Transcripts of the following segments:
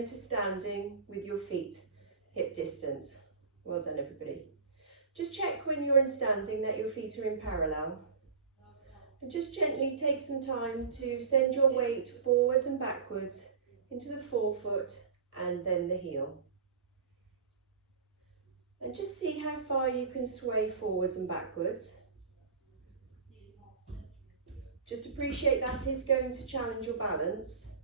into standing with your feet hip distance. Well done, everybody. Just check when you're in standing that your feet are in parallel. And just gently take some time to send your weight forwards and backwards into the forefoot and then the heel. And just see how far you can sway forwards and backwards. Just appreciate that is going to challenge your balance.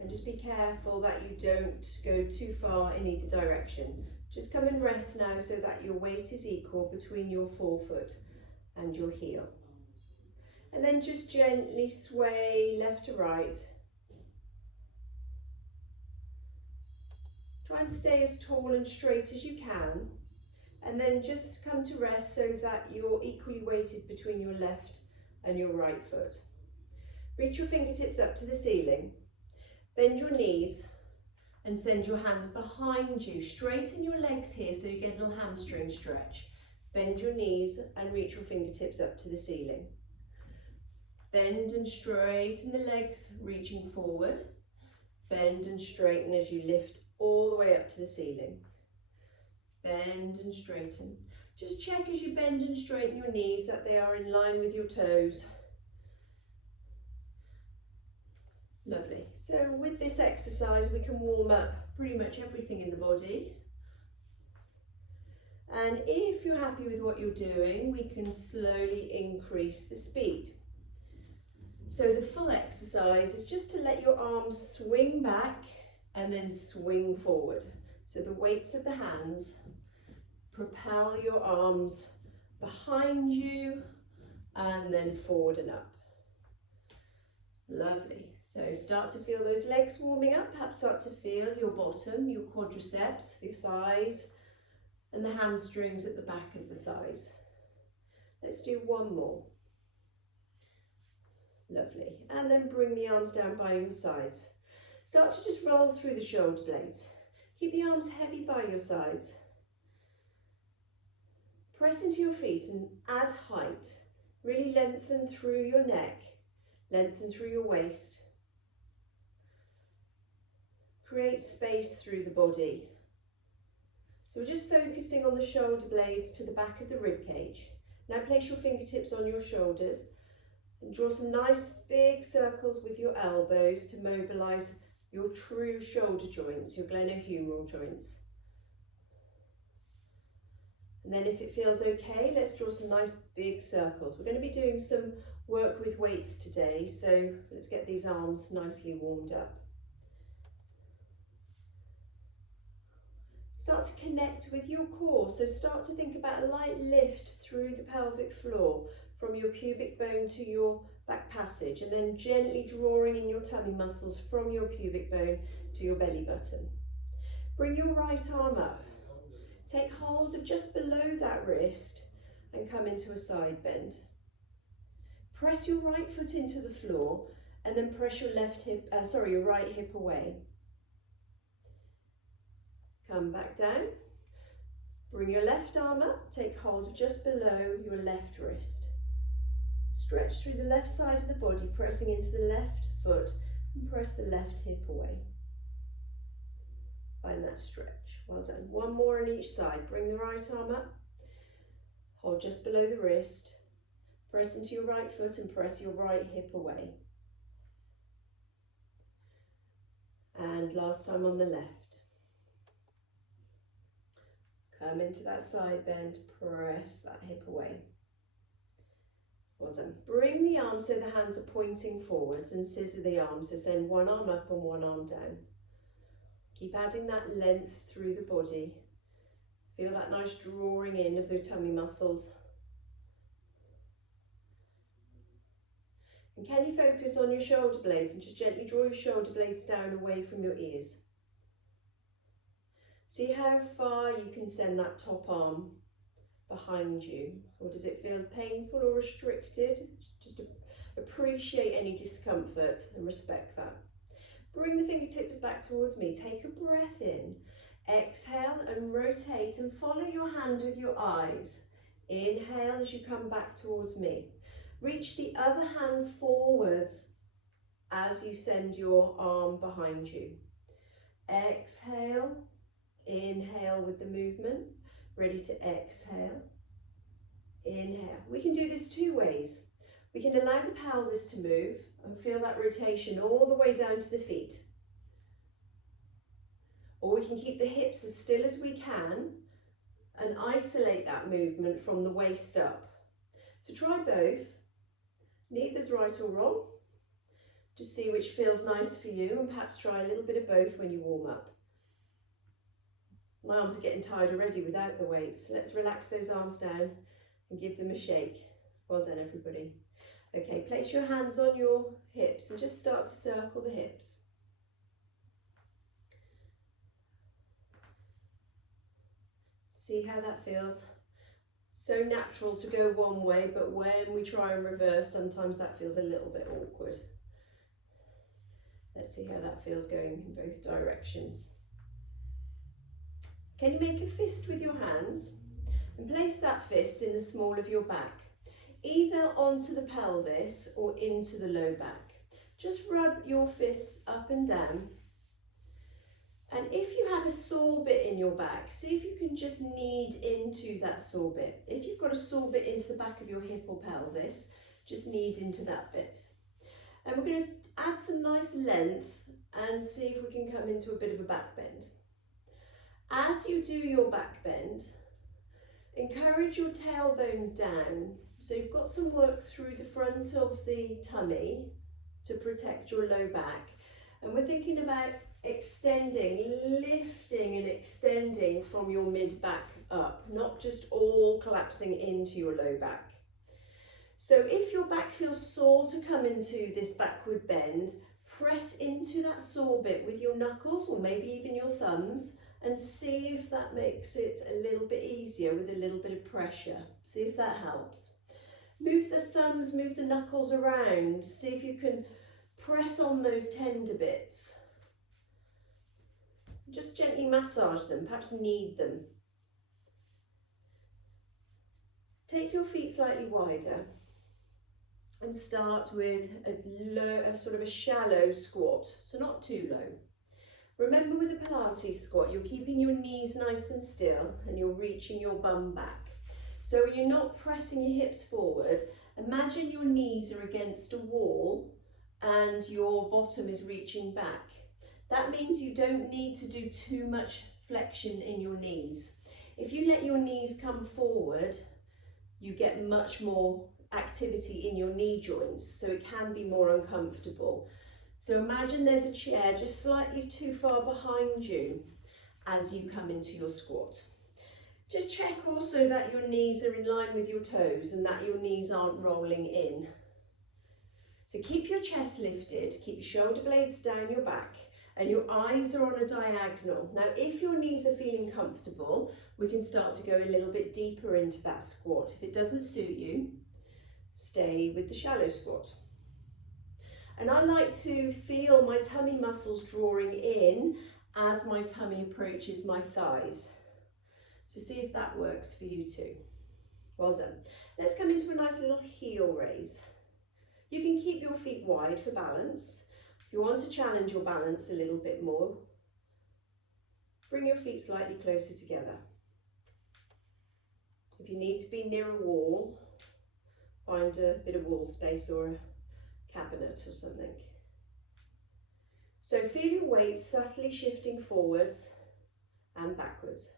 And just be careful that you don't go too far in either direction. Just come and rest now so that your weight is equal between your forefoot and your heel. And then just gently sway left to right. Try and stay as tall and straight as you can. And then just come to rest so that you're equally weighted between your left and your right foot. Reach your fingertips up to the ceiling. Bend your knees and send your hands behind you. Straighten your legs here so you get a little hamstring stretch. Bend your knees and reach your fingertips up to the ceiling. Bend and straighten the legs, reaching forward. Bend and straighten as you lift all the way up to the ceiling. Bend and straighten. Just check as you bend and straighten your knees that they are in line with your toes. Lovely. So with this exercise, we can warm up pretty much everything in the body. And if you're happy with what you're doing, we can slowly increase the speed. So the full exercise is just to let your arms swing back and then swing forward. So the weights of the hands propel your arms behind you and then forward and up. Lovely. So start to feel those legs warming up. Perhaps start to feel your bottom, your quadriceps, your thighs, and the hamstrings at the back of the thighs. Let's do one more. Lovely. And then bring the arms down by your sides. Start to just roll through the shoulder blades. Keep the arms heavy by your sides. Press into your feet and add height. Really lengthen through your neck, lengthen through your waist. Create space through the body. So we're just focusing on the shoulder blades to the back of the rib cage. Now place your fingertips on your shoulders and draw some nice big circles with your elbows to mobilise your true shoulder joints, your glenohumeral joints. And then if it feels okay, let's draw some nice big circles. We're going to be doing some work with weights today, so let's get these arms nicely warmed up. Start to connect with your core, so start to think about a light lift through the pelvic floor from your pubic bone to your back passage, and then gently drawing in your tummy muscles from your pubic bone to your belly button. Bring your right arm up. Take hold of just below that wrist and come into a side bend. Press your right foot into the floor and then press your your right hip away. Come back down. Bring your left arm up. Take hold of just below your left wrist. Stretch through the left side of the body, pressing into the left foot and press the left hip away. Find that stretch. Well done. One more on each side. Bring the right arm up. Hold just below the wrist. Press into your right foot and press your right hip away. And last time on the left. Come into that side bend, press that hip away. Well done. Bring the arms so the hands are pointing forwards and scissor the arms, so send one arm up and one arm down. Keep adding that length through the body. Feel that nice drawing in of the tummy muscles. And can you focus on your shoulder blades and just gently draw your shoulder blades down away from your ears? See how far you can send that top arm behind you, or does it feel painful or restricted? Just appreciate any discomfort and respect that. Bring the fingertips back towards me, take a breath in, exhale and rotate and follow your hand with your eyes. Inhale as you come back towards me. Reach the other hand forwards as you send your arm behind you. Exhale, inhale with the movement, ready to exhale, inhale. We can do this two ways. We can allow the pelvis to move and feel that rotation all the way down to the feet. Or we can keep the hips as still as we can and isolate that movement from the waist up. So try both. Neither's right or wrong. Just see which feels nice for you and perhaps try a little bit of both when you warm up. My arms are getting tired already without the weights. Let's relax those arms down and give them a shake. Well done, everybody. Okay, place your hands on your hips and just start to circle the hips. See how that feels. So natural to go one way, but when we try and reverse, sometimes that feels a little bit awkward. Let's see how that feels going in both directions. Can you make a fist with your hands and place that fist in the small of your back, either onto the pelvis or into the low back. Just rub your fists up and down. And if you have a sore bit in your back, see if you can just knead into that sore bit. If you've got a sore bit into the back of your hip or pelvis, just knead into that bit. And we're going to add some nice length and see if we can come into a bit of a back bend. As you do your back bend, encourage your tailbone down. So you've got some work through the front of the tummy to protect your low back. And we're thinking about extending, lifting and extending from your mid back up, not just all collapsing into your low back. So if your back feels sore to come into this backward bend, press into that sore bit with your knuckles or maybe even your thumbs and see if that makes it a little bit easier with a little bit of pressure. See if that helps. Move the thumbs, move the knuckles around. See if you can press on those tender bits. Just gently massage them, perhaps knead them. Take your feet slightly wider and start with a sort of a shallow squat, so not too low. Remember with the Pilates squat, you're keeping your knees nice and still and you're reaching your bum back. So you're not pressing your hips forward. Imagine your knees are against a wall and your bottom is reaching back. That means you don't need to do too much flexion in your knees. If you let your knees come forward, you get much more activity in your knee joints, so it can be more uncomfortable. So imagine there's a chair just slightly too far behind you as you come into your squat. Just check also that your knees are in line with your toes and that your knees aren't rolling in. So keep your chest lifted, keep your shoulder blades down your back, and your eyes are on a diagonal. Now, if your knees are feeling comfortable, we can start to go a little bit deeper into that squat. If it doesn't suit you, stay with the shallow squat. And I like to feel my tummy muscles drawing in as my tummy approaches my thighs. So see if that works for you too. Well done. Let's come into a nice little heel raise. You can keep your feet wide for balance. If you want to challenge your balance a little bit more, bring your feet slightly closer together. If you need to be near a wall, find a bit of wall space or a cabinet or something. So feel your weight subtly shifting forwards and backwards.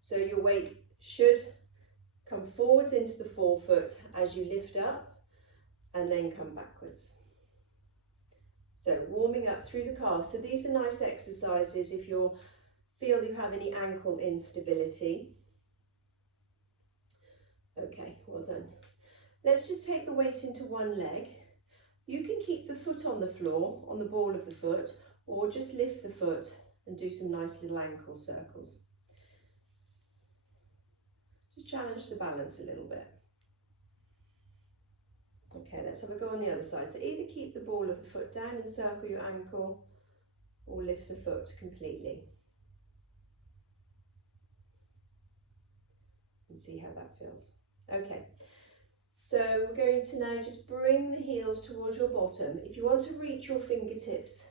So your weight should come forwards into the forefoot as you lift up and then come backwards. So warming up through the calves. So these are nice exercises if you feel you have any ankle instability. Okay, well done. Let's just take the weight into one leg. You can keep the foot on the floor, on the ball of the foot, or just lift the foot and do some nice little ankle circles. Just challenge the balance a little bit. Okay, let's have a go on the other side. So either keep the ball of the foot down and circle your ankle, or lift the foot completely. And see how that feels. Okay, so we're going to now just bring the heels towards your bottom. If you want to reach your fingertips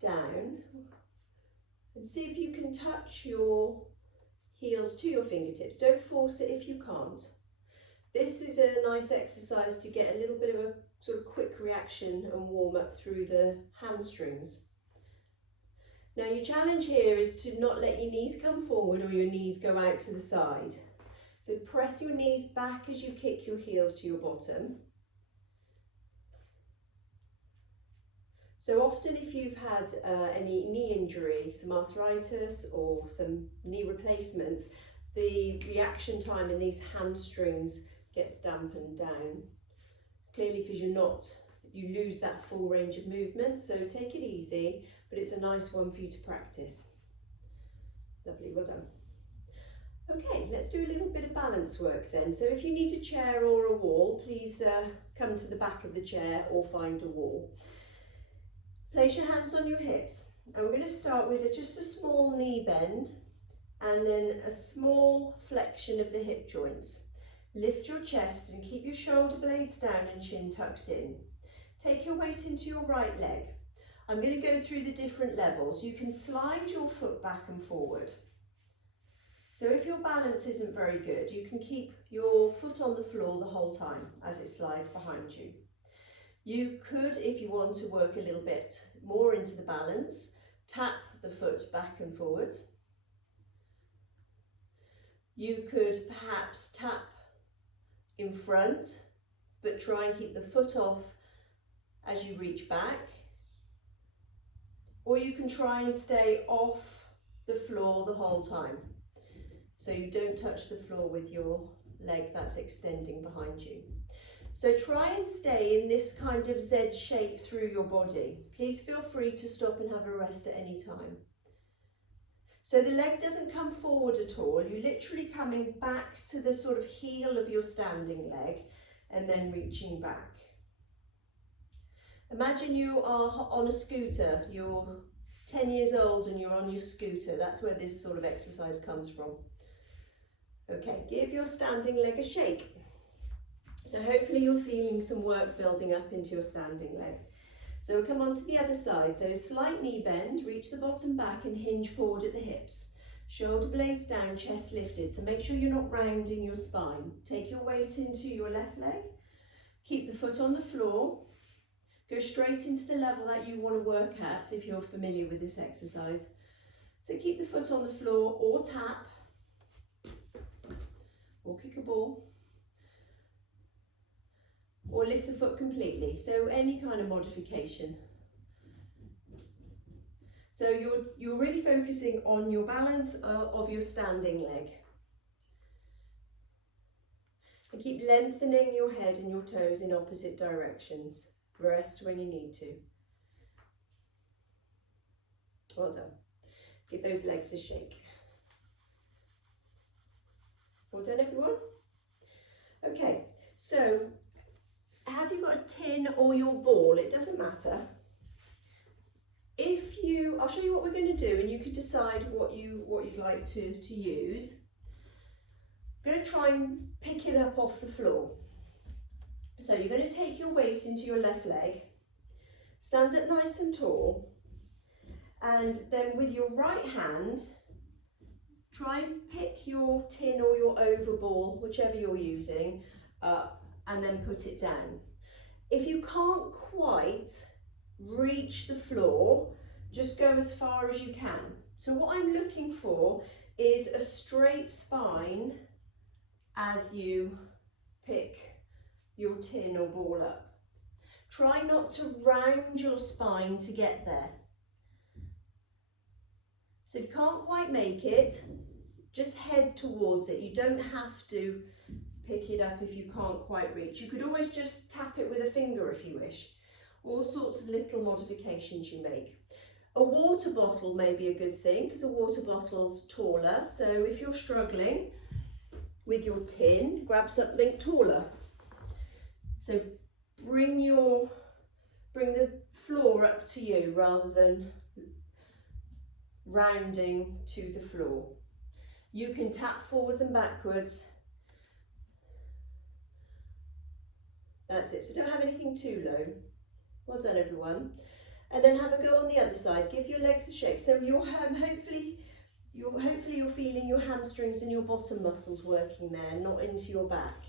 down, And see if you can touch your heels to your fingertips. Don't force it if you can't. This is a nice exercise to get a little bit of a sort of quick reaction and warm up through the hamstrings. Now your challenge here is to not let your knees come forward or your knees go out to the side. So press your knees back as you kick your heels to your bottom. So often if you've had any knee injury, some arthritis or some knee replacements, the reaction time in these hamstrings gets dampened down. Clearly because you lose that full range of movement, so take it easy, but it's a nice one for you to practice. Lovely, well done. Okay, let's do a little bit of balance work then. So if you need a chair or a wall, please come to the back of the chair or find a wall. Place your hands on your hips, and we're going to start with just a small knee bend and then a small flexion of the hip joints. Lift your chest and keep your shoulder blades down and chin tucked in. Take your weight into your right leg. I'm going to go through the different levels. You can slide your foot back and forward. So if your balance isn't very good, you can keep your foot on the floor the whole time as it slides behind you. You could, if you want to work a little bit more into the balance, tap the foot back and forwards. You could perhaps tap in front, but try and keep the foot off as you reach back. Or you can try and stay off the floor the whole time, so you don't touch the floor with your leg that's extending behind you. So try and stay in this kind of Z shape through your body. Please feel free to stop and have a rest at any time. So the leg doesn't come forward at all. You're literally coming back to the sort of heel of your standing leg and then reaching back. Imagine you are on a scooter. You're 10 years old and you're on your scooter. That's where this sort of exercise comes from. Okay, give your standing leg a shake. So hopefully you're feeling some work building up into your standing leg. So we'll come on to the other side. So slight knee bend, reach the bottom back and hinge forward at the hips. Shoulder blades down, chest lifted. So make sure you're not rounding your spine. Take your weight into your left leg. Keep the foot on the floor. Go straight into the level that you want to work at if you're familiar with this exercise. So keep the foot on the floor or tap or kick a ball. Or lift the foot completely, so any kind of modification. So you're really focusing on your balance of your standing leg. And keep lengthening your head and your toes in opposite directions. Rest when you need to. Well done. Give those legs a shake. Well done, everyone. Okay, so have you got a tin or your ball? It doesn't matter. I'll show you what we're going to do, and you can decide what you'd like to use. I'm going to try and pick it up off the floor. So you're going to take your weight into your left leg, stand up nice and tall, and then with your right hand, try and pick your tin or your oval ball, whichever you're using, up and then put it down. If you can't quite reach the floor, just go as far as you can. So what I'm looking for is a straight spine as you pick your tin or ball up. Try not to round your spine to get there. So if you can't quite make it, just head towards it. You don't have to pick it up if you can't quite reach. You could always just tap it with a finger if you wish. All sorts of little modifications you make. A water bottle may be a good thing because a water bottle's taller. So if you're struggling with your tin, grab something taller. So bring the floor up to you rather than rounding to the floor. You can tap forwards and backwards. That's it, so don't have anything too low. Well done, everyone. And then have a go on the other side. Give your legs a shake. So hopefully you're feeling your hamstrings and your bottom muscles working there, not into your back.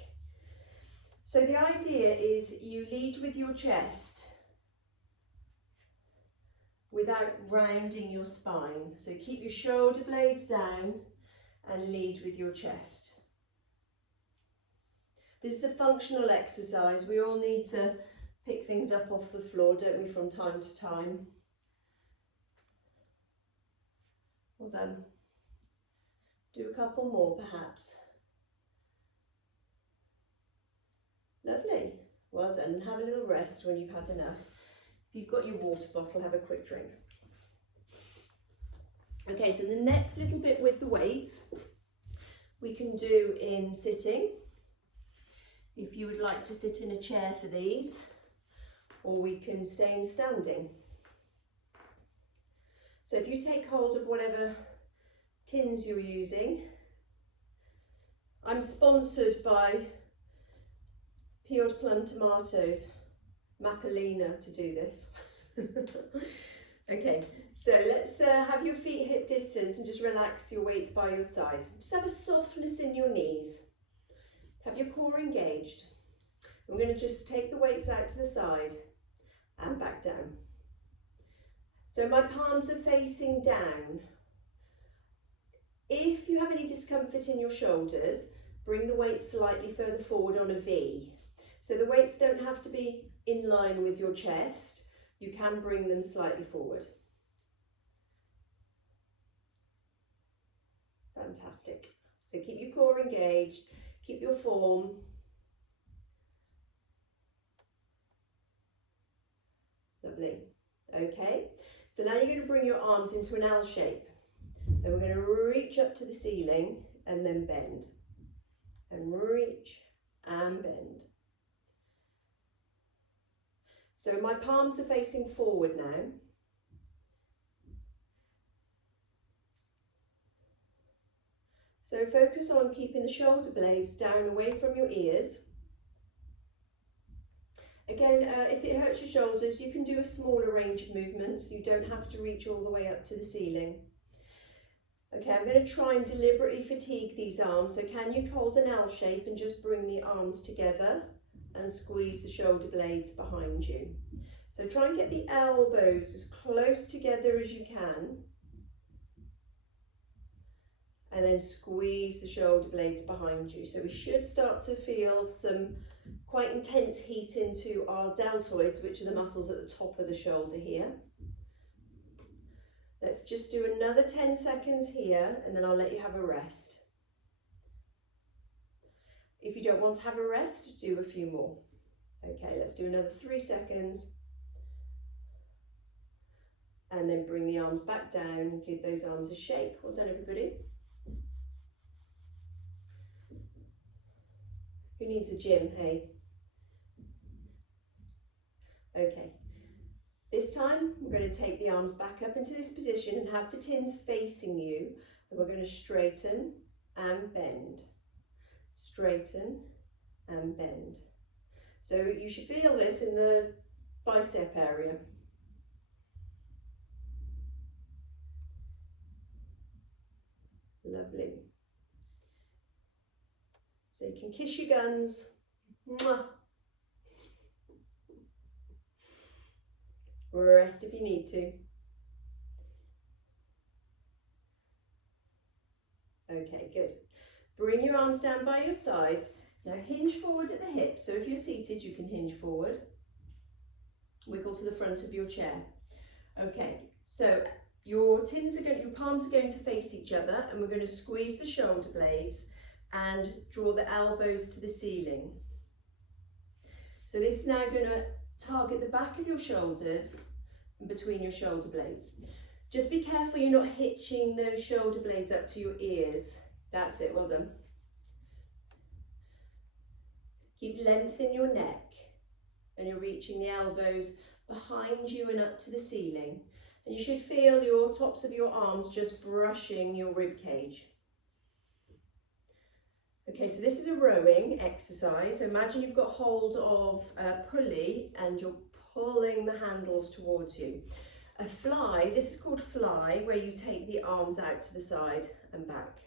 So the idea is you lead with your chest without rounding your spine. So keep your shoulder blades down and lead with your chest. This is a functional exercise. We all need to pick things up off the floor, don't we, from time to time? Well done. Do a couple more perhaps. Lovely. Well done. And have a little rest when you've had enough. If you've got your water bottle, have a quick drink. Okay, so the next little bit with the weights we can do in sitting. If you would like to sit in a chair for these, or we can stay in standing. So if you take hold of whatever tins you're using, I'm sponsored by peeled plum tomatoes, Mapalina, to do this. Okay, so let's have your feet hip distance and just relax your weights by your side. Just have a softness in your knees. Have your core engaged. We're going to just take the weights out to the side and back down. So my palms are facing down. If you have any discomfort in your shoulders, bring the weights slightly further forward on a V. So the weights don't have to be in line with your chest. You can bring them slightly forward. Fantastic. So keep your core engaged, keep your form. Lovely. Okay, so now you're going to bring your arms into an L shape. And we're going to reach up to the ceiling and then bend. And reach and bend. So my palms are facing forward now. So focus on keeping the shoulder blades down away from your ears. Again, if it hurts your shoulders, you can do a smaller range of movements. You don't have to reach all the way up to the ceiling. Okay, I'm going to try and deliberately fatigue these arms. So can you hold an L shape and just bring the arms together and squeeze the shoulder blades behind you. So try and get the elbows as close together as you can. And then squeeze the shoulder blades behind you. So we should start to feel some quite intense heat into our deltoids, which are the muscles at the top of the shoulder here. Let's just do another 10 seconds here, and then I'll let you have a rest. If you don't want to have a rest, do a few more. Okay, let's do another 3 seconds. And then bring the arms back down and give those arms a shake. Well done, everybody. Who needs a gym, hey? Okay. This time, we're going to take the arms back up into this position and have the tins facing you. And we're going to straighten and bend. Straighten and bend. So you should feel this in the bicep area. Lovely. So you can kiss your guns. Mwah. Rest if you need to. Okay, good. Bring your arms down by your sides. Now hinge forward at the hips. So if you're seated, you can hinge forward. Wiggle to the front of your chair. Okay, so your palms are going to face each other, and we're going to squeeze the shoulder blades and draw the elbows to the ceiling. So this is now going to target the back of your shoulders and between your shoulder blades. Just be careful you're not hitching those shoulder blades up to your ears. That's it, well done. Keep length in your neck, and you're reaching the elbows behind you and up to the ceiling. And you should feel your tops of your arms just brushing your rib cage. Okay, so this is a rowing exercise. So imagine you've got hold of a pulley and you're pulling the handles towards you. A fly, this is called fly, where you take the arms out to the side and back.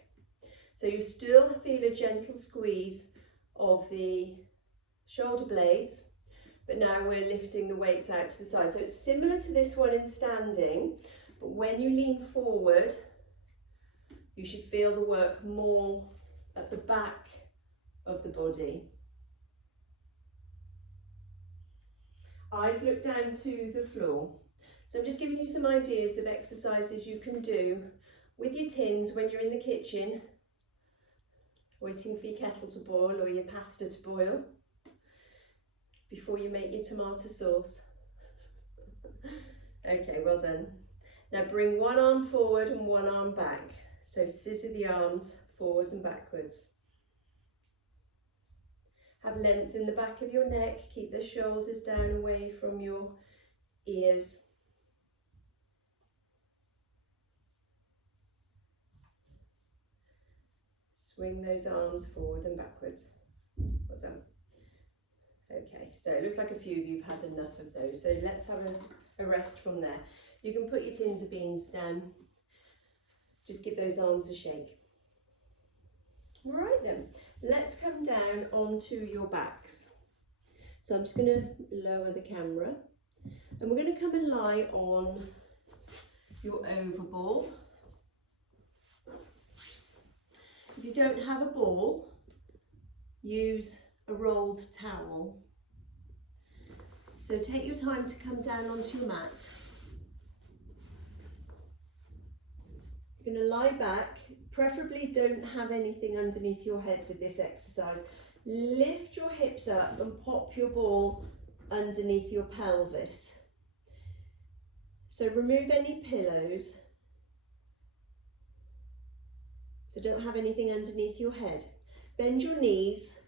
So you still feel a gentle squeeze of the shoulder blades, but now we're lifting the weights out to the side. So it's similar to this one in standing, but when you lean forward, you should feel the work more at the back of the body. Eyes look down to the floor. So I'm just giving you some ideas of exercises you can do with your tins when you're in the kitchen, waiting for your kettle to boil or your pasta to boil, before you make your tomato sauce. Okay, well done. Now bring one arm forward and one arm back. So scissor the arms forwards and backwards. Have length in the back of your neck, keep the shoulders down away from your ears. Swing those arms forward and backwards. Well done. Okay, so it looks like a few of you have had enough of those, so let's have a rest from there. You can put your tins of beans down. Just give those arms a shake. All right then, let's come down onto your backs. So I'm just going to lower the camera and we're going to come and lie on your over ball. If you don't have a ball, use a rolled towel. So take your time to come down onto your mat. You're going to lie back. Preferably don't have anything underneath your head with this exercise. Lift your hips up and pop your ball underneath your pelvis. So remove any pillows. So don't have anything underneath your head. Bend your knees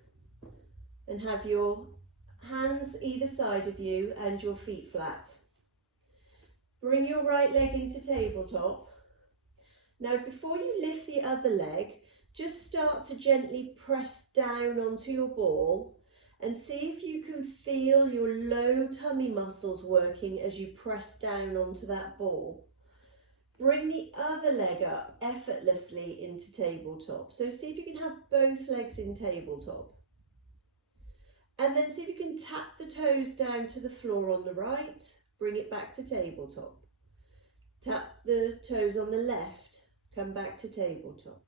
and have your hands either side of you and your feet flat. Bring your right leg into tabletop. Now before you lift the other leg, just start to gently press down onto your ball and see if you can feel your low tummy muscles working as you press down onto that ball. Bring the other leg up effortlessly into tabletop. So see if you can have both legs in tabletop. And then see if you can tap the toes down to the floor on the right, bring it back to tabletop. Tap the toes on the left, come back to tabletop.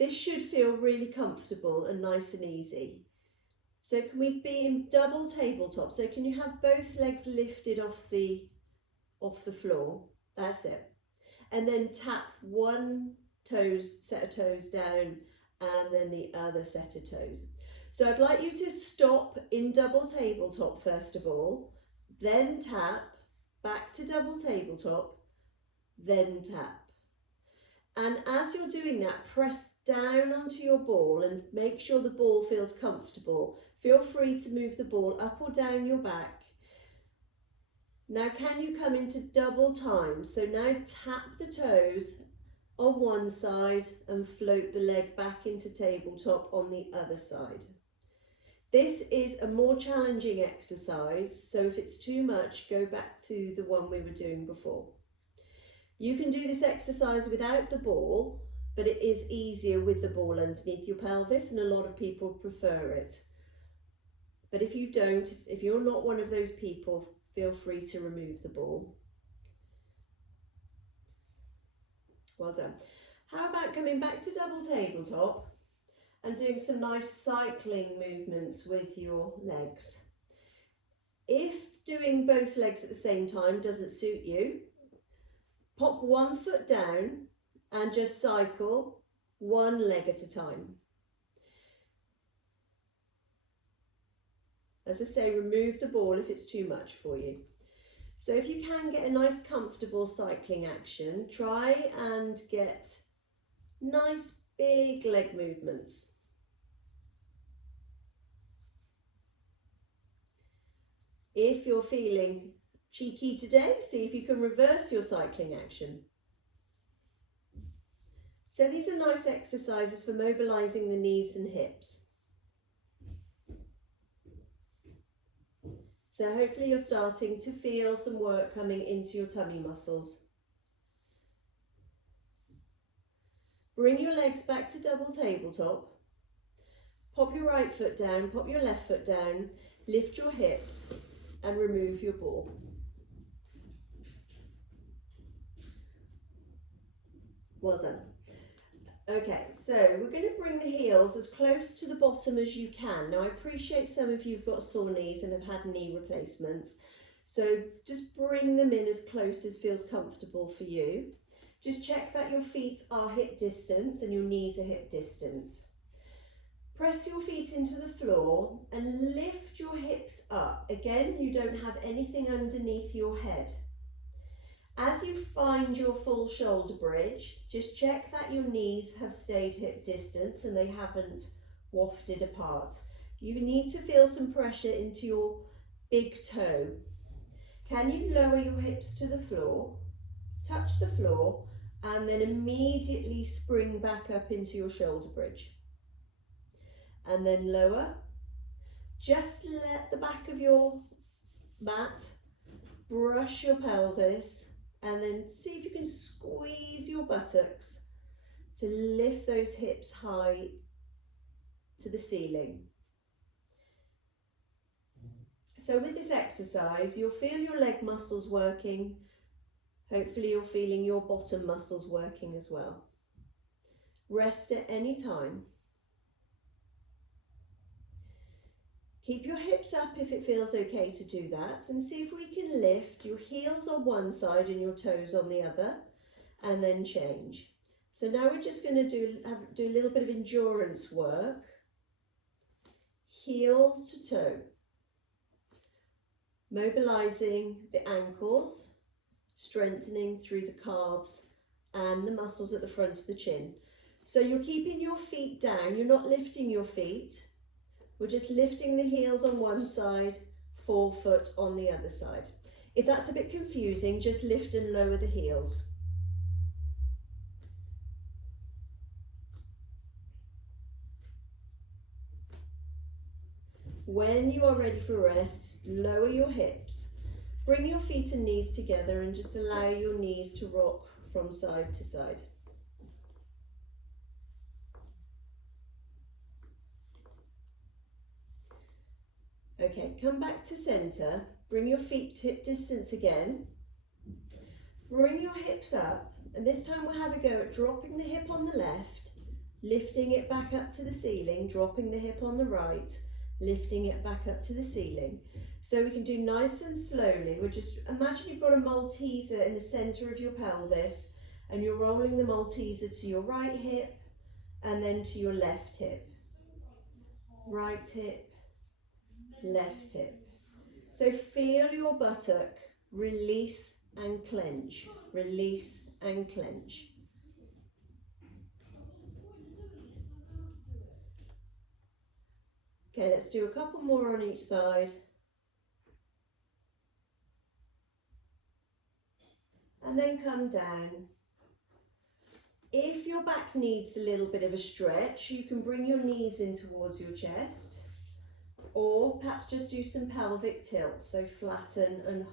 This should feel really comfortable and nice and easy. So can we be in double tabletop? So can you have both legs lifted off the floor? That's it. And then tap one set of toes down and then the other set of toes. So I'd like you to stop in double tabletop first of all, then tap, back to double tabletop, then tap. And as you're doing that, press down onto your ball and make sure the ball feels comfortable. Feel free to move the ball up or down your back. Now can you come into double time? So now tap the toes on one side and float the leg back into tabletop on the other side. This is a more challenging exercise, so if it's too much, go back to the one we were doing before. You can do this exercise without the ball, but it is easier with the ball underneath your pelvis, and a lot of people prefer it. But if you don't, if you're not one of those people, feel free to remove the ball. Well done. How about coming back to double tabletop and doing some nice cycling movements with your legs? If doing both legs at the same time doesn't suit you, pop one foot down and just cycle one leg at a time. As I say, remove the ball if it's too much for you. So if you can get a nice comfortable cycling action, try and get nice big leg movements. If you're feeling cheeky today, see if you can reverse your cycling action. So these are nice exercises for mobilizing the knees and hips. So hopefully you're starting to feel some work coming into your tummy muscles. Bring your legs back to double tabletop. Pop your right foot down, pop your left foot down, lift your hips and remove your ball. Well done. Okay, so we're going to bring the heels as close to the bottom as you can. Now I appreciate some of you have got sore knees and have had knee replacements. So just bring them in as close as feels comfortable for you. Just check that your feet are hip distance and your knees are hip distance. Press your feet into the floor and lift your hips up. Again, you don't have anything underneath your head. As you find your full shoulder bridge, just check that your knees have stayed hip distance and they haven't wafted apart. You need to feel some pressure into your big toe. Can you lower your hips to the floor, touch the floor, and then immediately spring back up into your shoulder bridge? And then lower. Just let the back of your mat brush your pelvis, and then see if you can squeeze your buttocks to lift those hips high to the ceiling. So with this exercise, you'll feel your leg muscles working. Hopefully you're feeling your bottom muscles working as well. Rest at any time. Keep your hips up if it feels okay to do that, and see if we can lift your heels on one side and your toes on the other, and then change. So now we're just going to do a little bit of endurance work. Heel to toe. Mobilizing the ankles, strengthening through the calves and the muscles at the front of the chin. So you're keeping your feet down, you're not lifting your feet. We're just lifting the heels on one side, forefoot on the other side. If that's a bit confusing, just lift and lower the heels. When you are ready for rest, lower your hips. Bring your feet and knees together and just allow your knees to rock from side to side. Okay, come back to center, bring your feet to hip distance again, bring your hips up, and this time we'll have a go at dropping the hip on the left, lifting it back up to the ceiling, dropping the hip on the right, lifting it back up to the ceiling. So we can do nice and slowly. We're just, imagine you've got a Malteser in the center of your pelvis and you're rolling the Malteser to your right hip and then to your left hip. Right hip, left hip. So feel your buttock release and clench, release and clench. Okay, let's do a couple more on each side. And then come down. If your back needs a little bit of a stretch, you can bring your knees in towards your chest. Or perhaps just do some pelvic tilts, so flatten and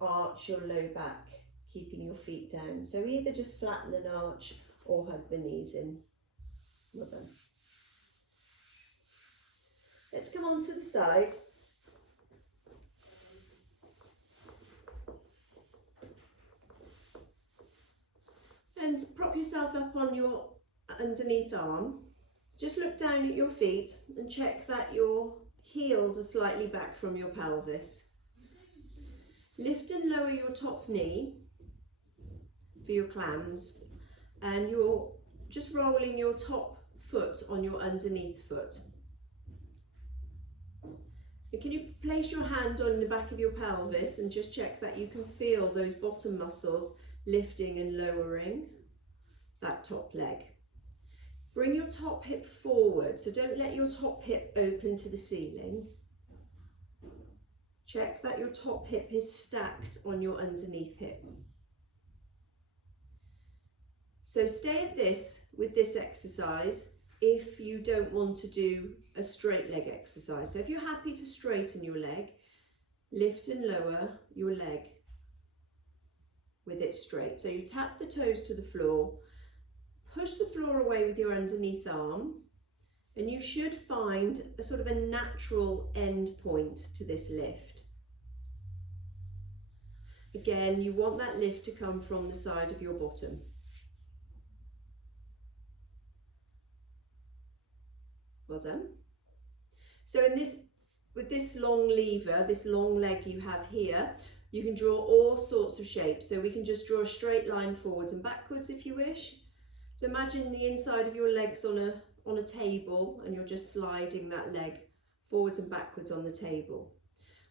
arch your low back, keeping your feet down. So either just flatten and arch or hug the knees in. Well done. Let's come on to the side. And prop yourself up on your underneath arm. Just look down at your feet and check that your heels are slightly back from your pelvis. Lift and lower your top knee for your clams, and you're just rolling your top foot on your underneath foot. And can you place your hand on the back of your pelvis and just check that you can feel those bottom muscles lifting and lowering that top leg. Bring your top hip forward, so don't let your top hip open to the ceiling. Check that your top hip is stacked on your underneath hip. So stay at this with this exercise if you don't want to do a straight leg exercise. So if you're happy to straighten your leg, lift and lower your leg with it straight. So you tap the toes to the floor, push the floor away with your underneath arm, and you should find a sort of a natural end point to this lift. Again, you want that lift to come from the side of your bottom. Well done. So with this long lever, this long leg you have here, you can draw all sorts of shapes. So we can just draw a straight line forwards and backwards if you wish. So imagine the inside of your legs on a table, and you're just sliding that leg forwards and backwards on the table.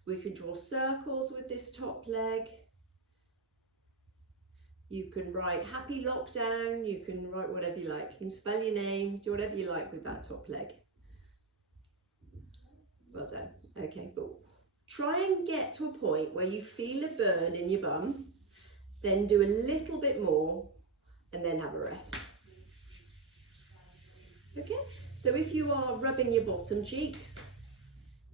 We can draw circles with this top leg. You can write happy lockdown, you can write whatever you like. You can spell your name, do whatever you like with that top leg. Well done. Okay, cool. Try and get to a point where you feel a burn in your bum, then do a little bit more, and then have a rest. Okay, so if you are rubbing your bottom cheeks,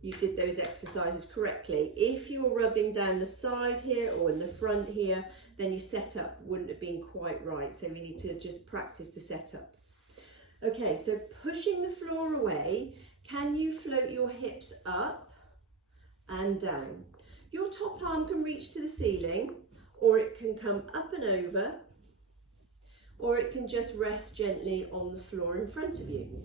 you did those exercises correctly. If you're rubbing down the side here or in the front here, then your setup wouldn't have been quite right. So we need to just practice the setup. Okay, so pushing the floor away, can you float your hips up and down? Your top arm can reach to the ceiling, or it can come up and over, or it can just rest gently on the floor in front of you.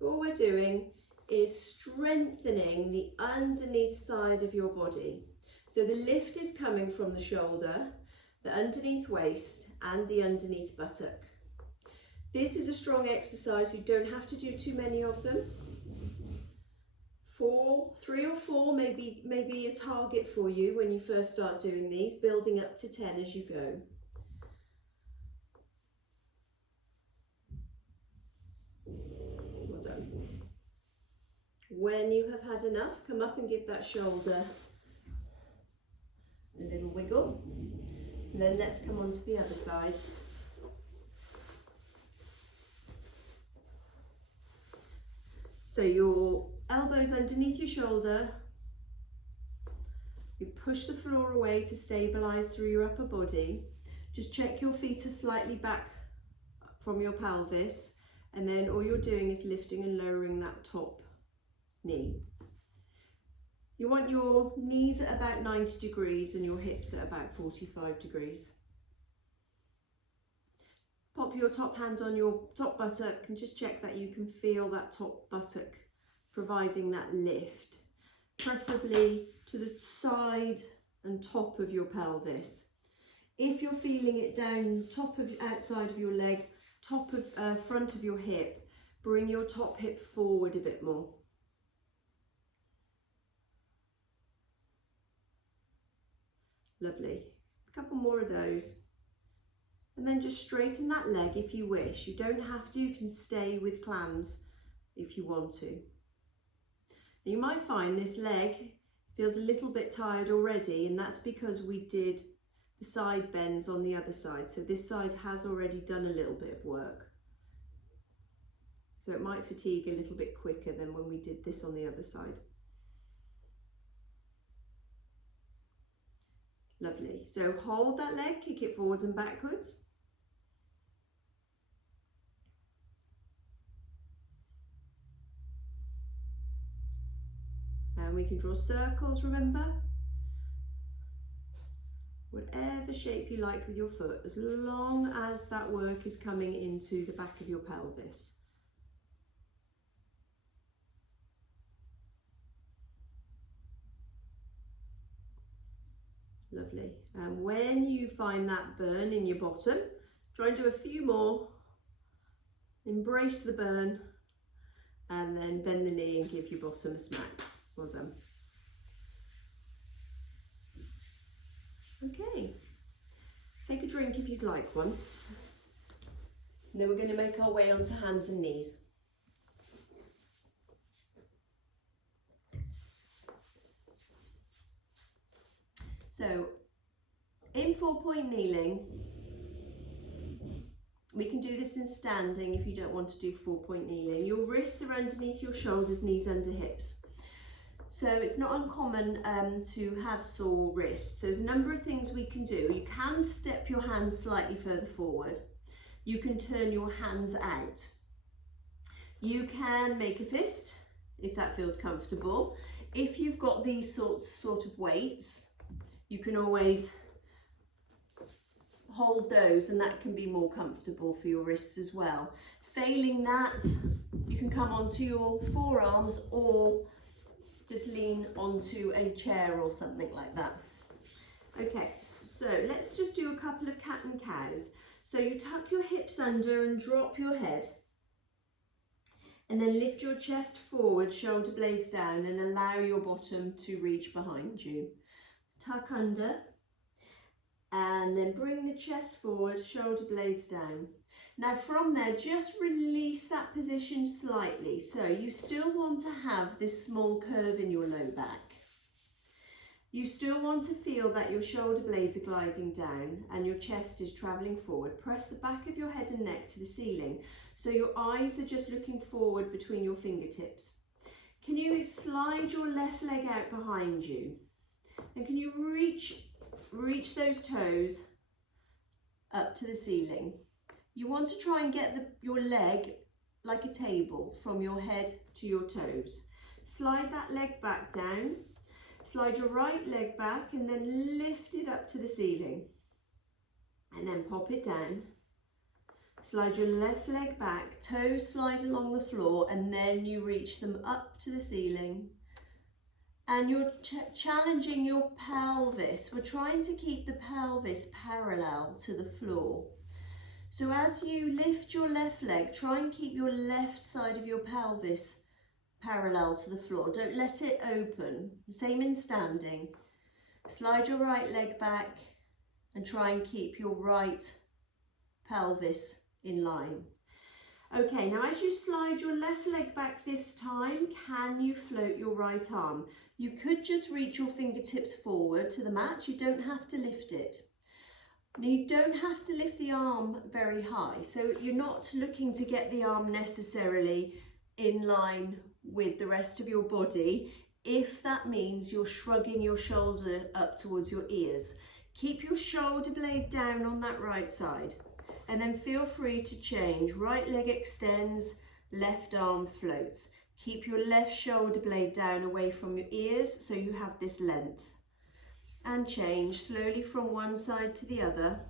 All we're doing is strengthening the underneath side of your body. So the lift is coming from the shoulder, the underneath waist, and the underneath buttock. This is a strong exercise. You don't have to do too many of them. 3 or 4 may be a target for you when you first start doing these, building up to 10 as you go. Well done. When you have had enough, come up and give that shoulder a little wiggle. And then let's come on to the other side. So your elbows underneath your shoulder, you push the floor away to stabilize through your upper body. Just check your feet are slightly back from your pelvis, and then all you're doing is lifting and lowering that top knee. You want your knees at about 90 degrees and your hips at about 45 degrees. Pop your top hand on your top buttock and just check that you can feel that top buttock providing that lift, preferably to the side and top of your pelvis. If you're feeling it down outside of your leg, top of front of your hip, bring your top hip forward a bit more. Lovely. A couple more of those. And then just straighten that leg if you wish. You don't have to, you can stay with clams if you want to. You might find this leg feels a little bit tired already, and that's because we did the side bends on the other side. So this side has already done a little bit of work. So it might fatigue a little bit quicker than when we did this on the other side. Lovely. So hold that leg, kick it forwards and backwards. And we can draw circles, remember? Whatever shape you like with your foot, as long as that work is coming into the back of your pelvis. Lovely. And when you find that burn in your bottom, try and do a few more. Embrace the burn, and then bend the knee and give your bottom a smack. Well done. Okay, take a drink if you'd like one. And then we're going to make our way onto hands and knees. So, in 4-point kneeling, we can do this in standing if you don't want to do 4-point kneeling. Your wrists are underneath your shoulders, knees under hips. So it's not uncommon to have sore wrists. So there's a number of things we can do. You can step your hands slightly further forward. You can turn your hands out. You can make a fist if that feels comfortable. If you've got these sort of weights, you can always hold those and that can be more comfortable for your wrists as well. Failing that, you can come onto your forearms or just lean onto a chair or something like that. Okay, so let's just do a couple of cat and cows. So you tuck your hips under and drop your head. And then lift your chest forward, shoulder blades down, and allow your bottom to reach behind you. Tuck under. And then bring the chest forward, shoulder blades down. Now from there, just release that position slightly. So you still want to have this small curve in your low back. You still want to feel that your shoulder blades are gliding down and your chest is traveling forward. Press the back of your head and neck to the ceiling. So your eyes are just looking forward between your fingertips. Can you slide your left leg out behind you? And can you reach those toes up to the ceiling? You want to try and get your leg like a table from your head to your toes. Slide that leg back down. Slide your right leg back and then lift it up to the ceiling. And then pop it down. Slide your left leg back, toes slide along the floor, and then you reach them up to the ceiling. And you're challenging your pelvis. We're trying to keep the pelvis parallel to the floor. So as you lift your left leg, try and keep your left side of your pelvis parallel to the floor. Don't let it open. Same in standing. Slide your right leg back and try and keep your right pelvis in line. Okay, now as you slide your left leg back this time, can you float your right arm? You could just reach your fingertips forward to the mat. You don't have to lift it. Now you don't have to lift the arm very high. So you're not looking to get the arm necessarily in line with the rest of your body if that means you're shrugging your shoulder up towards your ears. Keep your shoulder blade down on that right side and then feel free to change. Right leg extends, left arm floats. Keep your left shoulder blade down away from your ears so you have this length. And change slowly from one side to the other.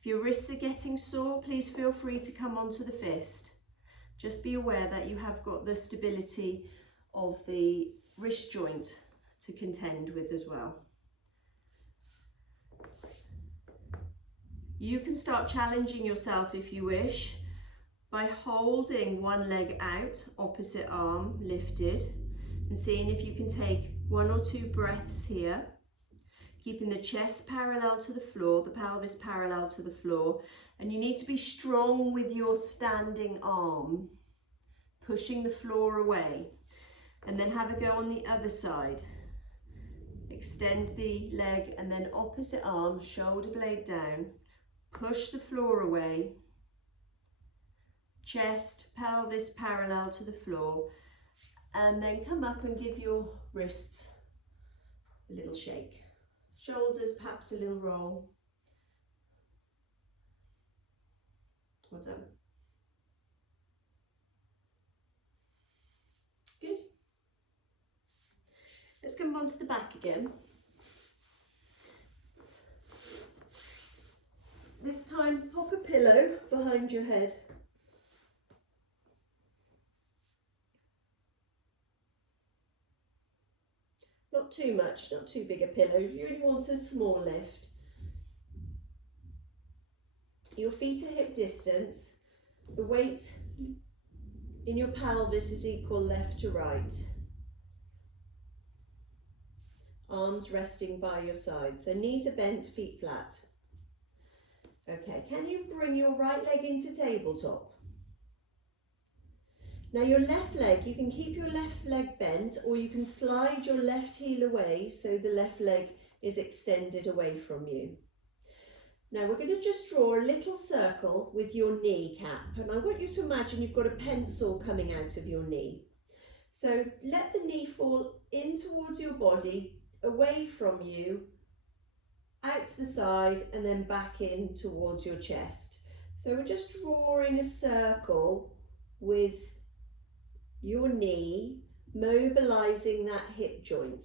If your wrists are getting sore, please feel free to come onto the fist. Just be aware that you have got the stability of the wrist joint to contend with as well. You can start challenging yourself if you wish by holding one leg out, opposite arm lifted, and seeing if you can take 1 or 2 breaths here, keeping the chest parallel to the floor, the pelvis parallel to the floor, and you need to be strong with your standing arm, pushing the floor away, and then have a go on the other side. Extend the leg and then opposite arm, shoulder blade down, push the floor away, chest, pelvis parallel to the floor, and then come up and give your wrists a little shake. Shoulders, perhaps a little roll. Well done. Good. Let's come on to the back again. This time, pop a pillow behind your head. Not too much, not too big a pillow. You only want a small lift. Your feet are hip distance. The weight in your pelvis is equal left to right. Arms resting by your side. So knees are bent, feet flat. Okay, can you bring your right leg into tabletop? Now your left leg, you can keep your left leg bent or you can slide your left heel away so the left leg is extended away from you. Now we're going to just draw a little circle with your knee cap, and I want you to imagine you've got a pencil coming out of your knee. So let the knee fall in towards your body, away from you, out to the side, and then back in towards your chest. So we're just drawing a circle with your knee, mobilizing that hip joint.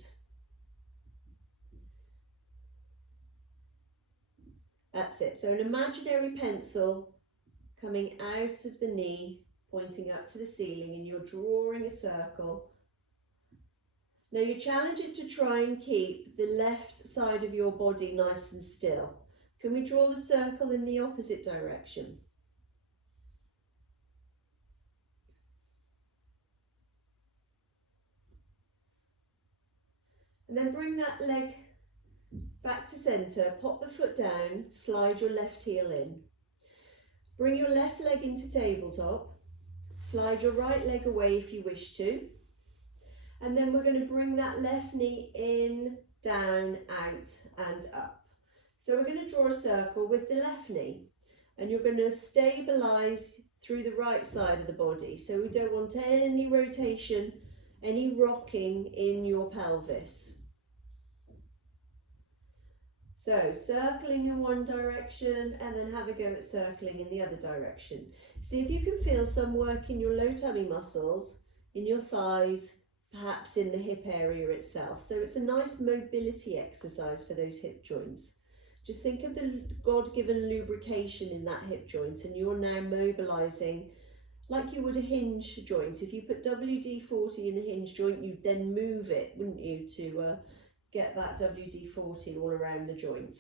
That's it. So an imaginary pencil coming out of the knee, pointing up to the ceiling, and you're drawing a circle. Now your challenge is to try and keep the left side of your body nice and still. Can we draw the circle in the opposite direction? And then bring that leg back to centre, pop the foot down, slide your left heel in. Bring your left leg into tabletop, slide your right leg away if you wish to. And then we're going to bring that left knee in, down, out and up. So we're going to draw a circle with the left knee, and you're going to stabilise through the right side of the body. So we don't want any rotation, any rocking in your pelvis. So circling in one direction and then have a go at circling in the other direction. See if you can feel some work in your low tummy muscles, in your thighs, perhaps in the hip area itself. So it's a nice mobility exercise for those hip joints. Just think of the God-given lubrication in that hip joint, and you're now mobilising like you would a hinge joint. If you put WD-40 in a hinge joint, you'd then move it, wouldn't you, to get that WD-40 all around the joint.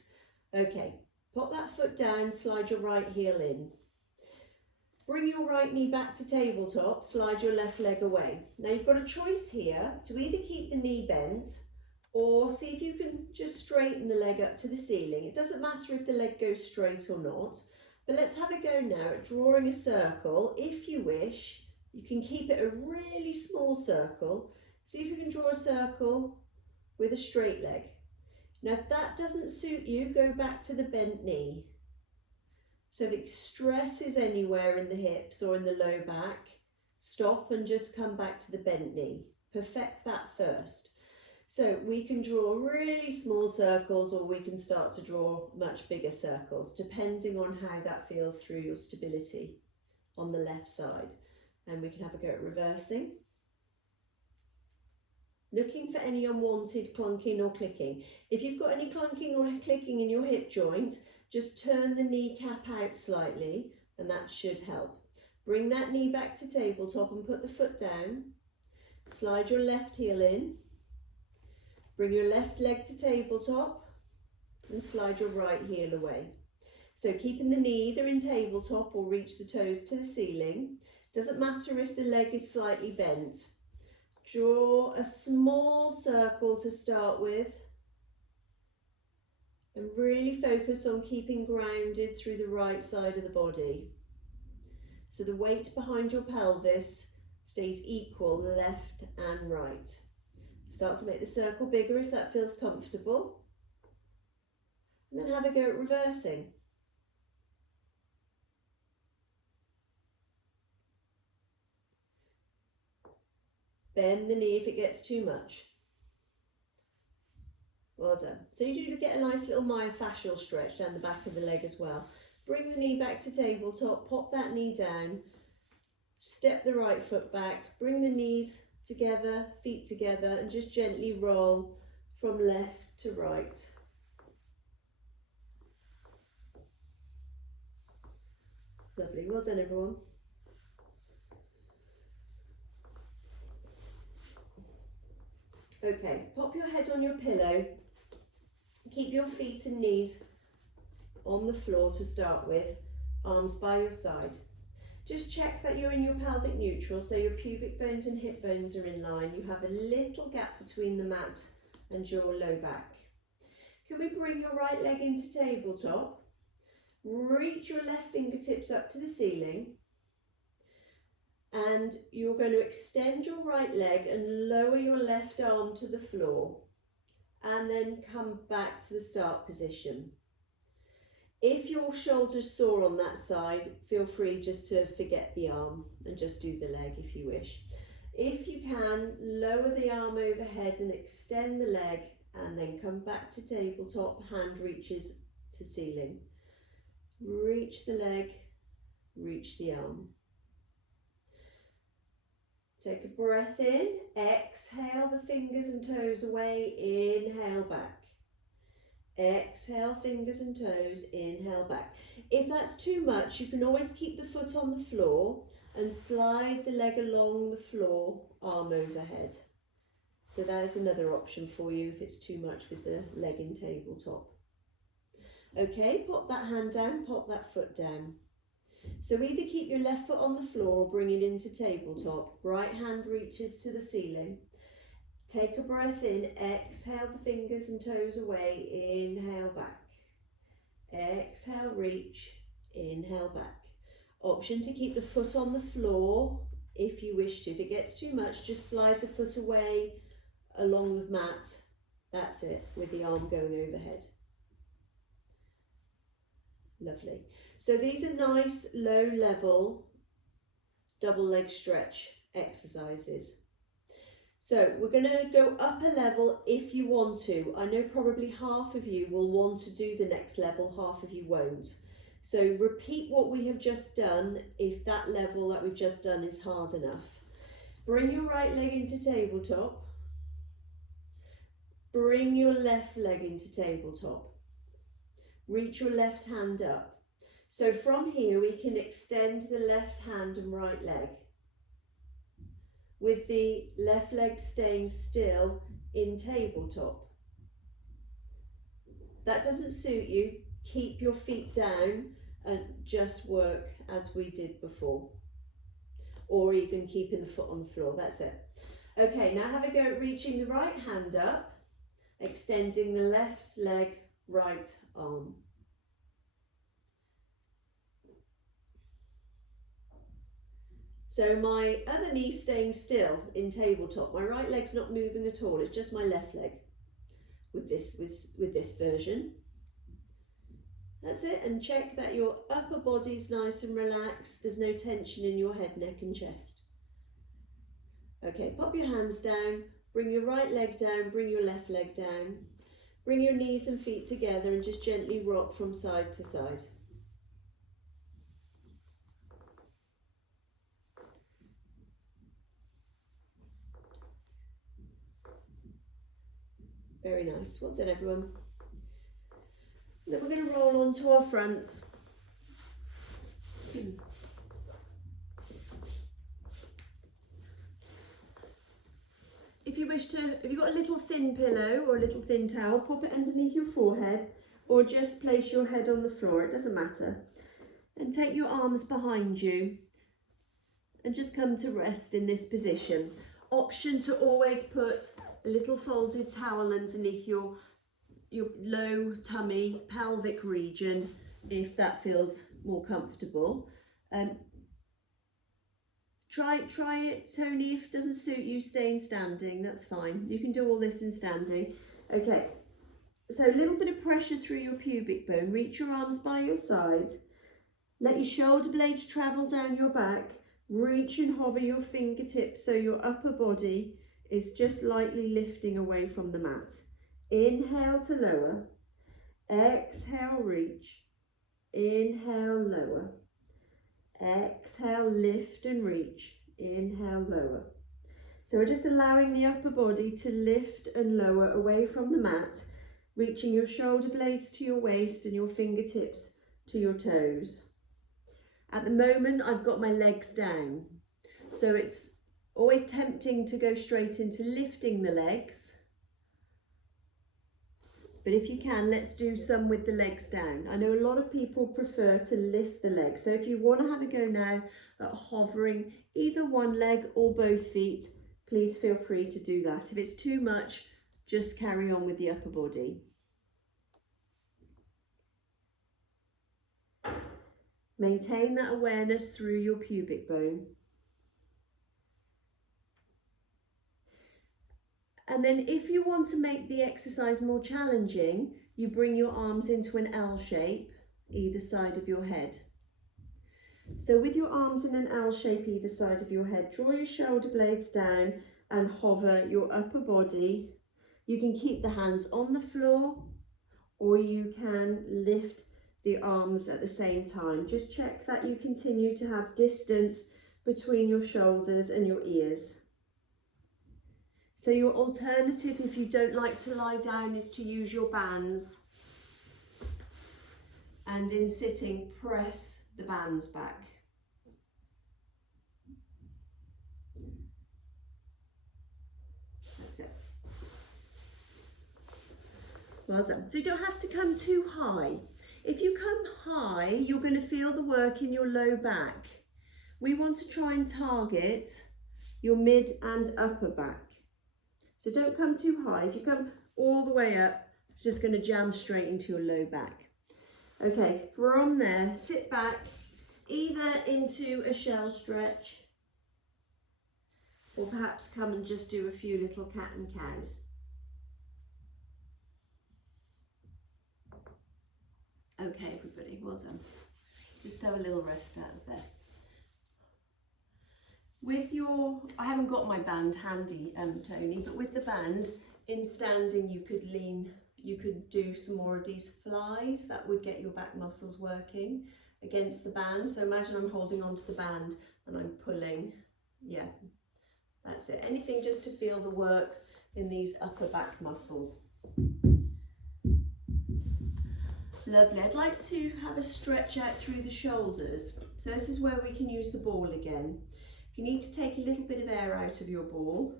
Okay, pop that foot down, slide your right heel in. Bring your right knee back to tabletop, slide your left leg away. Now you've got a choice here to either keep the knee bent or see if you can just straighten the leg up to the ceiling. It doesn't matter if the leg goes straight or not, but let's have a go now at drawing a circle. If you wish, you can keep it a really small circle. See if you can draw a circle with a straight leg. Now if that doesn't suit you, go back to the bent knee. So if it stresses anywhere in the hips or in the low back, stop and just come back to the bent knee. Perfect that first. So we can draw really small circles, or we can start to draw much bigger circles, depending on how that feels through your stability on the left side. And we can have a go at reversing. Looking for any unwanted clunking or clicking. If you've got any clunking or clicking in your hip joint, just turn the kneecap out slightly and that should help. Bring that knee back to tabletop and put the foot down. Slide your left heel in. Bring your left leg to tabletop and slide your right heel away. So keeping the knee either in tabletop or reach the toes to the ceiling. Doesn't matter if the leg is slightly bent. Draw a small circle to start with and really focus on keeping grounded through the right side of the body. So the weight behind your pelvis stays equal left and right. Start to make the circle bigger if that feels comfortable. And then have a go at reversing. Bend the knee if it gets too much. Well done. So you do get a nice little myofascial stretch down the back of the leg as well. Bring the knee back to tabletop, pop that knee down, step the right foot back, bring the knees together, feet together, and just gently roll from left to right. Lovely, well done everyone. Okay, pop your head on your pillow. Keep your feet and knees on the floor to start with, arms by your side. Just check that you're in your pelvic neutral, so your pubic bones and hip bones are in line. You have a little gap between the mat and your low back. Can we bring your right leg into tabletop? Reach your left fingertips up to the ceiling. And you're going to extend your right leg and lower your left arm to the floor. And then come back to the start position. If your shoulder's sore on that side, feel free just to forget the arm and just do the leg if you wish. If you can, lower the arm overhead and extend the leg, and then come back to tabletop, hand reaches to ceiling. Reach the leg, reach the arm. Take a breath in, exhale the fingers and toes away, inhale back. Exhale, fingers and toes, inhale back. If that's too much, you can always keep the foot on the floor and slide the leg along the floor, arm overhead. So that is another option for you if it's too much with the leg in tabletop. Okay, pop that hand down, pop that foot down. So either keep your left foot on the floor or bring it into tabletop. Right hand reaches to the ceiling. Take a breath in, exhale the fingers and toes away, inhale back. Exhale, reach, inhale back. Option to keep the foot on the floor if you wish to. If it gets too much, just slide the foot away along the mat. That's it, with the arm going overhead. Lovely. So these are nice low level double leg stretch exercises. So we're going to go up a level if you want to. I know probably half of you will want to do the next level, half of you won't. So repeat what we have just done if that level that we've just done is hard enough. Bring your right leg into tabletop. Bring your left leg into tabletop. Reach your left hand up. So from here we can extend the left hand and right leg, with the left leg staying still in tabletop. That doesn't suit you, keep your feet down and just work as we did before, or even keeping the foot on the floor. That's it. Okay, now have a go at reaching the right hand up, extending the left leg, right arm. So my other knee staying still in tabletop. My right leg's not moving at all. It's just my left leg with this version. That's it. And check that your upper body's nice and relaxed. There's no tension in your head, neck and chest. Okay, pop your hands down. Bring your right leg down. Bring your left leg down. Bring your knees and feet together and just gently rock from side to side. Very nice. Well done, everyone. Then we're going to roll on to our fronts. If you wish to, if you've got a little thin pillow or a little thin towel, pop it underneath your forehead or just place your head on the floor. It doesn't matter. And take your arms behind you and just come to rest in this position. Option to always put a little folded towel underneath your low tummy, pelvic region, if that feels more comfortable. Try it, Tony. If it doesn't suit you, stay in standing. That's fine. You can do all this in standing. Okay, so a little bit of pressure through your pubic bone. Reach your arms by your side. Let your shoulder blades travel down your back. Reach and hover your fingertips so your upper body is just lightly lifting away from the mat. Inhale to lower. Exhale, reach. Inhale, lower. Exhale, lift and reach. Inhale, lower. So we're just allowing the upper body to lift and lower away from the mat, reaching your shoulder blades to your waist and your fingertips to your toes. At the moment, I've got my legs down. So it's always tempting to go straight into lifting the legs. But if you can, let's do some with the legs down. I know a lot of people prefer to lift the legs. So if you want to have a go now at hovering either one leg or both feet, please feel free to do that. If it's too much, just carry on with the upper body. Maintain that awareness through your pubic bone. And then if you want to make the exercise more challenging, you bring your arms into an L shape, either side of your head. So with your arms in an L shape either side of your head, draw your shoulder blades down and hover your upper body. You can keep the hands on the floor or you can lift the arms at the same time. Just check that you continue to have distance between your shoulders and your ears. So your alternative, if you don't like to lie down, is to use your bands. And in sitting, press the bands back. That's it. Well done. So you don't have to come too high. If you come high, you're going to feel the work in your low back. We want to try and target your mid and upper back. So don't come too high. If you come all the way up, it's just going to jam straight into your low back. Okay, from there, sit back, either into a shell stretch, or perhaps come and just do a few little cat and cows. Okay, everybody, well done. Just have a little rest out of there. With your, I haven't got my band handy, Tony, but with the band, in standing, you could lean, you could do some more of these flies. That would get your back muscles working against the band. So imagine I'm holding onto the band and I'm pulling. Yeah, that's it. Anything just to feel the work in these upper back muscles. Lovely. I'd like to have a stretch out through the shoulders. So this is where we can use the ball again. If you need to take a little bit of air out of your ball,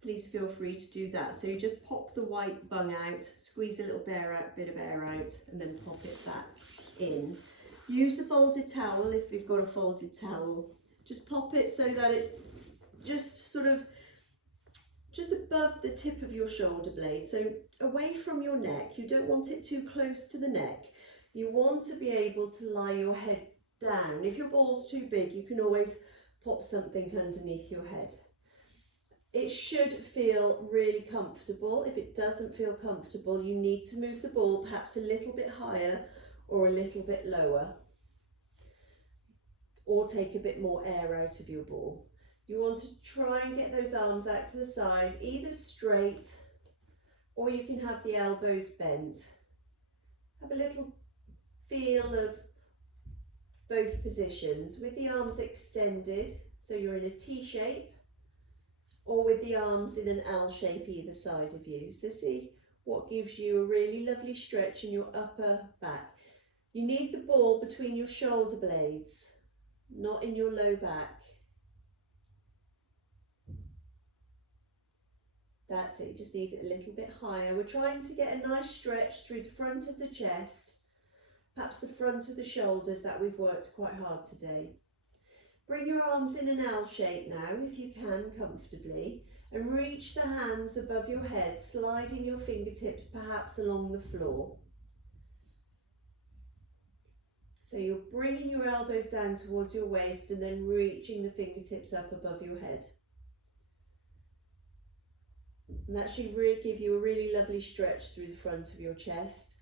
please feel free to do that. So you just pop the white bung out, squeeze a little bit of air out, and then pop it back in. Use the folded towel if you've got a folded towel. Just pop it so that it's just sort of just above the tip of your shoulder blade. So away from your neck. You don't want it too close to the neck. You want to be able to lie your head down. If your ball's too big, you can always pop something underneath your head. It should feel really comfortable. If it doesn't feel comfortable, you need to move the ball perhaps a little bit higher or a little bit lower, or take a bit more air out of your ball. You want to try and get those arms out to the side, either straight, or you can have the elbows bent. Have a little feel of both positions with the arms extended, so you're in a T shape, or with the arms in an L shape either side of you. So see what gives you a really lovely stretch in your upper back. You need the ball between your shoulder blades, not in your low back. That's it, you just need it a little bit higher. We're trying to get a nice stretch through the front of the chest, perhaps the front of the shoulders that we've worked quite hard today. Bring your arms in an L shape now, if you can, comfortably, and reach the hands above your head, sliding your fingertips perhaps along the floor. So you're bringing your elbows down towards your waist and then reaching the fingertips up above your head. And that should really give you a really lovely stretch through the front of your chest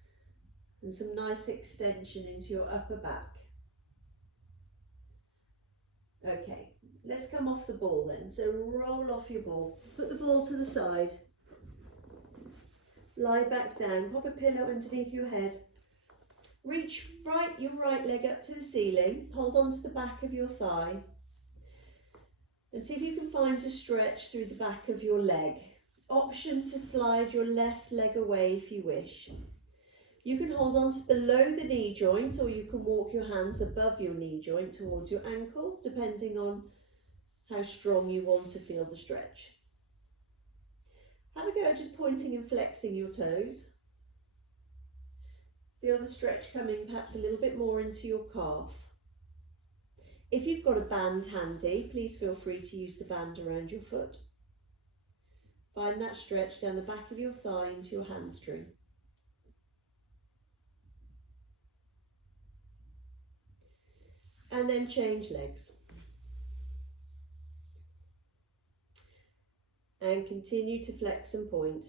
and some nice extension into your upper back. Okay, let's come off the ball then. So roll off your ball, put the ball to the side, lie back down, pop a pillow underneath your head, reach your right leg up to the ceiling, hold on to the back of your thigh, and see if you can find a stretch through the back of your leg. Option to slide your left leg away if you wish. You can hold on to below the knee joint, or you can walk your hands above your knee joint towards your ankles, depending on how strong you want to feel the stretch. Have a go just pointing and flexing your toes. Feel the stretch coming perhaps a little bit more into your calf. If you've got a band handy, please feel free to use the band around your foot. Find that stretch down the back of your thigh into your hamstring. And then change legs. And continue to flex and point.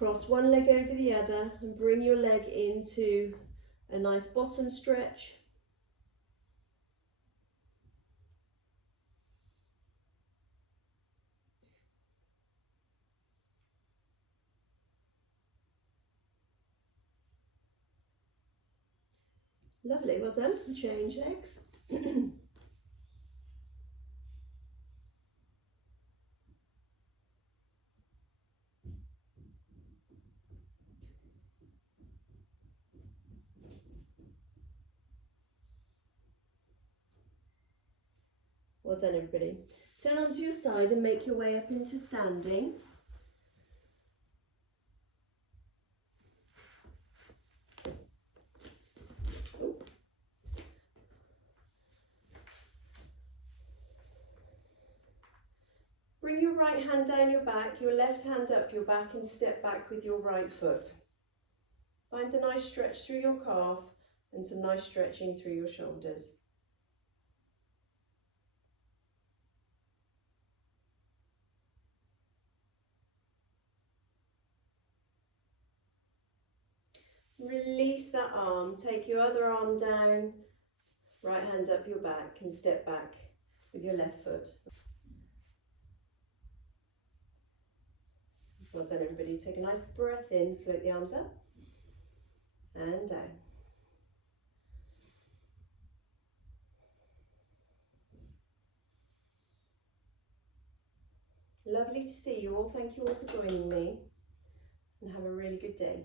Cross one leg over the other and bring your leg into a nice bottom stretch. Lovely, well done. Change legs. Well done, everybody. Turn onto your side and make your way up into standing. Bring your right hand down your back, your left hand up your back, and step back with your right foot. Find a nice stretch through your calf and some nice stretching through your shoulders. Release that arm, take your other arm down, right hand up your back, and step back with your left foot. Well done, everybody. Take a nice breath in, float the arms up and down. Lovely to see you all. Thank you all for joining me, and have a really good day.